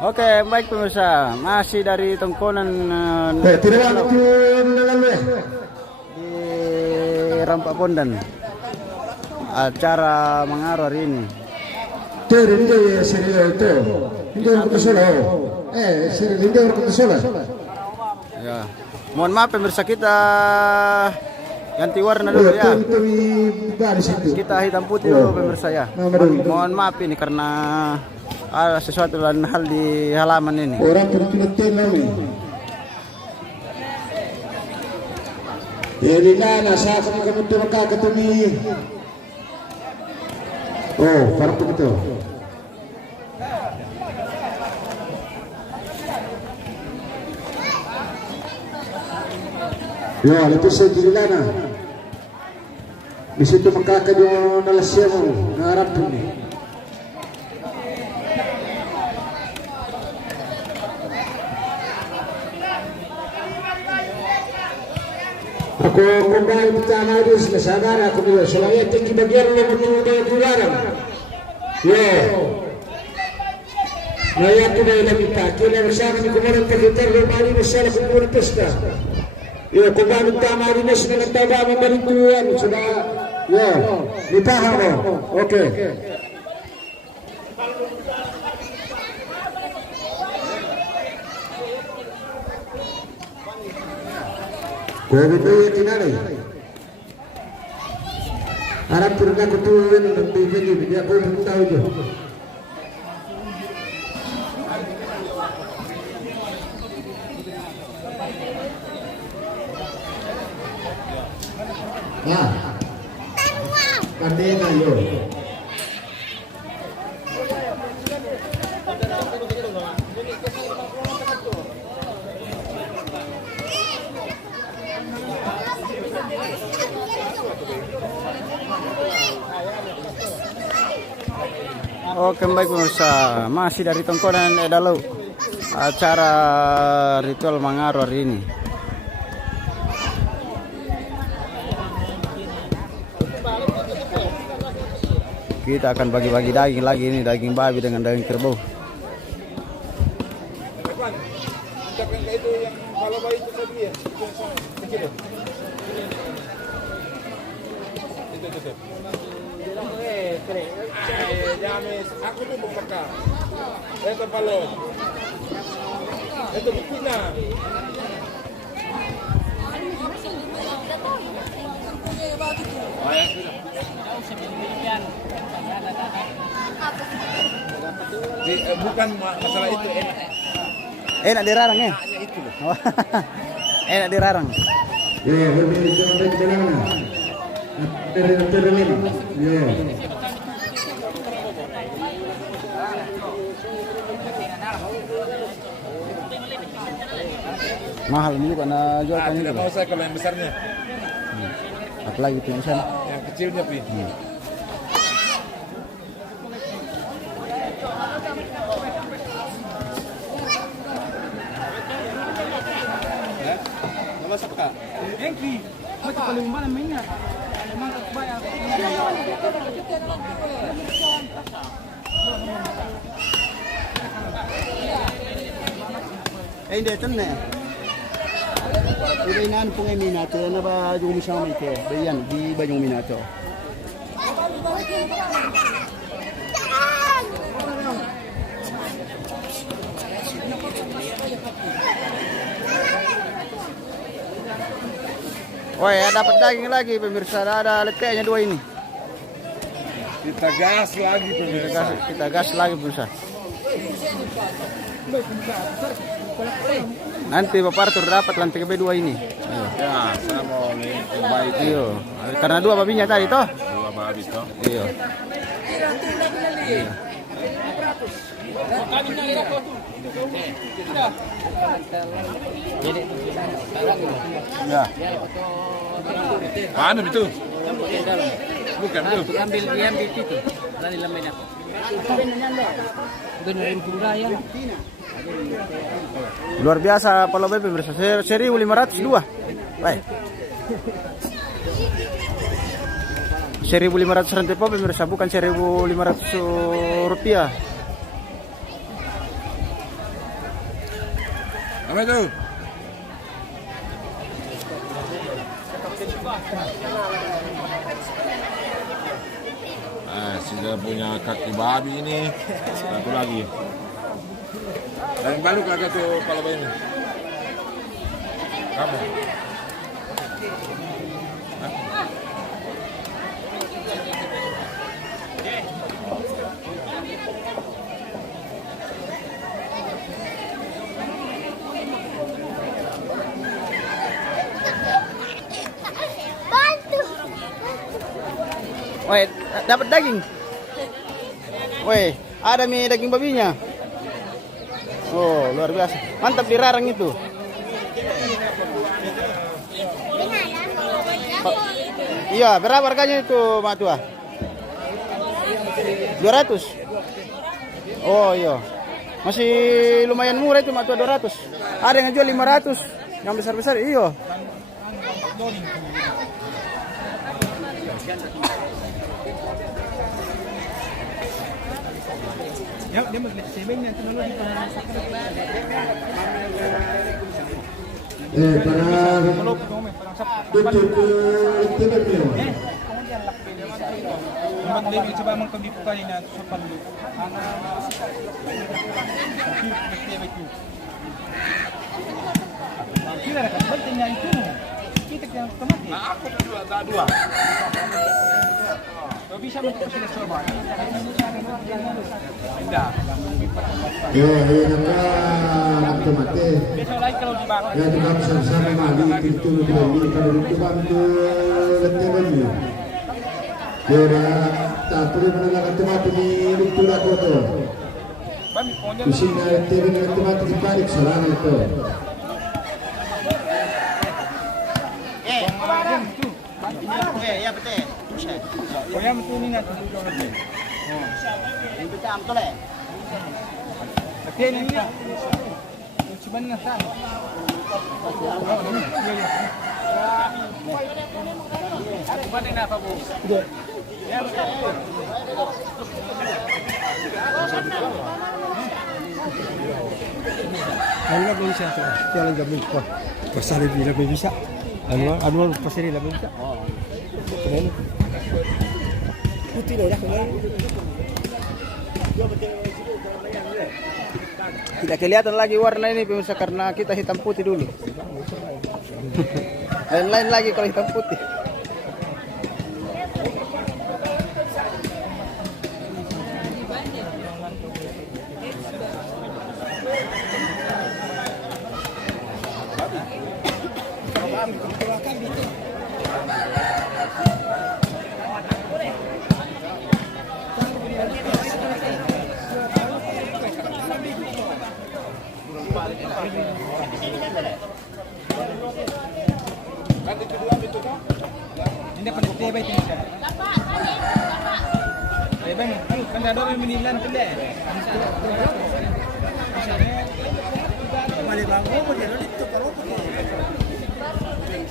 Oke, baik pemirsa, masih dari tongkonan di Rampak Pondan. Acara mengaruh hari ini. Ya, mohon maaf pemirsa, kita ganti warna dulu ya. Kita hitam putih dulu pemirsa ya. Mohon maaf ini karena ada sesuatu dan hal di halaman ini. Oh, fark begitu. Ya, itu sejilana. Di situ makaka yung nalasya mo, nangarap dun eh. Ako kembali pertama itu sadar aku bilang selama tinggi bagian yang menunggu dilarang. Yo. Naya kita yang kita kira bersama di kemarin terhitar lemari besar kemudian pesta. Yo kembali pertama ini masih menambah memberikan sudah. Yo, dipaham lo. Oke. Kau betul ya kinari. Harap pernah ketuan nanti begini dia kau belum tahu je. Nah, kadena yo. Oke, baik pemirsa, masih dari tongkonan Edalu, acara ritual mengaruh hari ini. Kita akan bagi-bagi daging lagi ini, daging babi dengan daging kerbau. Aku tuh buka. Itu balon. Itu bukina. Bukan masalah itu enak. Enak dirarang ya? Itu loh. Enak dirarang. Ya, lebih jauh dari mana? Termin. Ya. Mahal ini karena jual kan Tidak itu. mau saya kalau yang besarnya. Apalagi itu di sana. Yang kecilnya pi. Nama siapa? Engki, macam paling mana mainnya? Memang banyak. Hindi tanne. Iba inaan po ngayon minato na ba yung misang may ke? Bayan, di ba yung minato? Woi, dapat daging lagi pemirsa, ada leteknya dua ini. Kita gas lagi pemirsa. Kita gas lagi pemirsa. Nanti Bapak Arthur dapat lantai kedua ini. Ya, saya mau nih baik. Iyo, karena dua babinya tadi toh. Dua babi toh. Iyo. Ya. Mana itu? Bukan itu. Ambil itu. Lari lambai aku. Luar biasa Palo BP pemirsa. 1.502. Baik. 1.500 rantai pemirsa, bukan 1.500 rupiah. Apa itu? Sudah punya kaki babi ini. Satu lagi. Dan balik lagi tuh kalau ini. Kamu. Woi, dapat daging. Woi, ada mie daging babinya. Oh, luar biasa. Mantap dirarang itu. Iya, berapa harganya itu, Mak Tua? 200. Oh, iya. Masih lumayan murah itu, Mak Tua, 200. Ada yang jual 500. Yang besar-besar, iya. Ya, dia mau sebelum nanti dulu di Lebih coba mengkondisikan ini sopan dulu. Kita kan pentingnya itu. Kita yang otomatis. Aku dua. Kalau bisa untuk kita coba. Pindah. Otomatis. Besok lagi kalau dibangun. Ya juga bersama mali pintu lebih kalau itu bantu letih. Kira tak perlu menolak tempat ini itu dah foto. Kusina TV dengan tempat di balik selama itu. Ya betul. Oh ya betul ni nanti. Itu am tu leh. Okey ni ni. Cuba ni nak. Cuba ni nak apa bu? Anu belum bisa tu. Jalan jam ni kau. Pasal lebih bisa. Anu pasal lebih bisa. Keren. Putih dah keren. Tidak kelihatan lagi warna ini pemirsa karena kita hitam putih dulu. Lain-lain lagi kalau hitam putih. Ini dapat tebay tu siya. Tebay mo. Kan ada orang menilan tu le. Mali bang, oh dia itu kalau tu.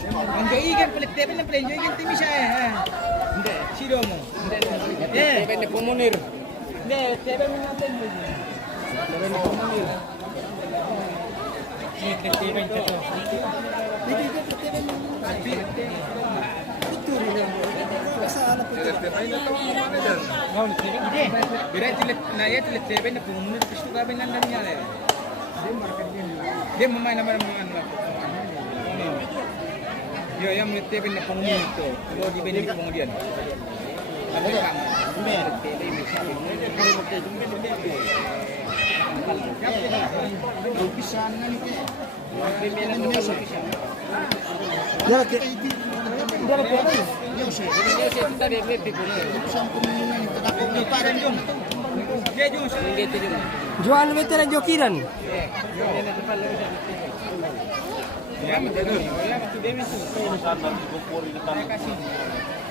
Enjoy kan pelik tebay na pelik enjoy kan timi siya eh. Hindi, sido mo. Tebay na komunir. Hindi, tebay mo natin mo. Tebay na komunir. Ini tebay tu. Ini tebay mo. Dia memain nama dia yang menetapkan na pengundi itu. Kalau di bini pengundian. Ada kan? Jual veteran jokiran.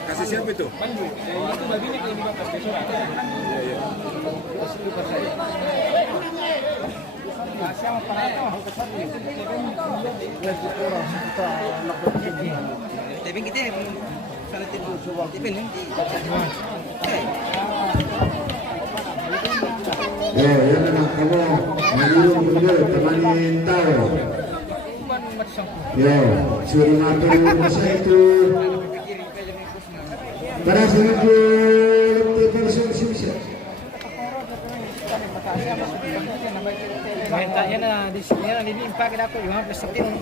Kasih siapa itu? Tapi kita salah tipu tapi nanti. Ya, nak kamu maju berdua temanin tahu. Ya, suruh ngatur masa itu. Para menuju Lepas Susah. Minta yan na, di sini na, hindi pa kita ko yung mga plastic ng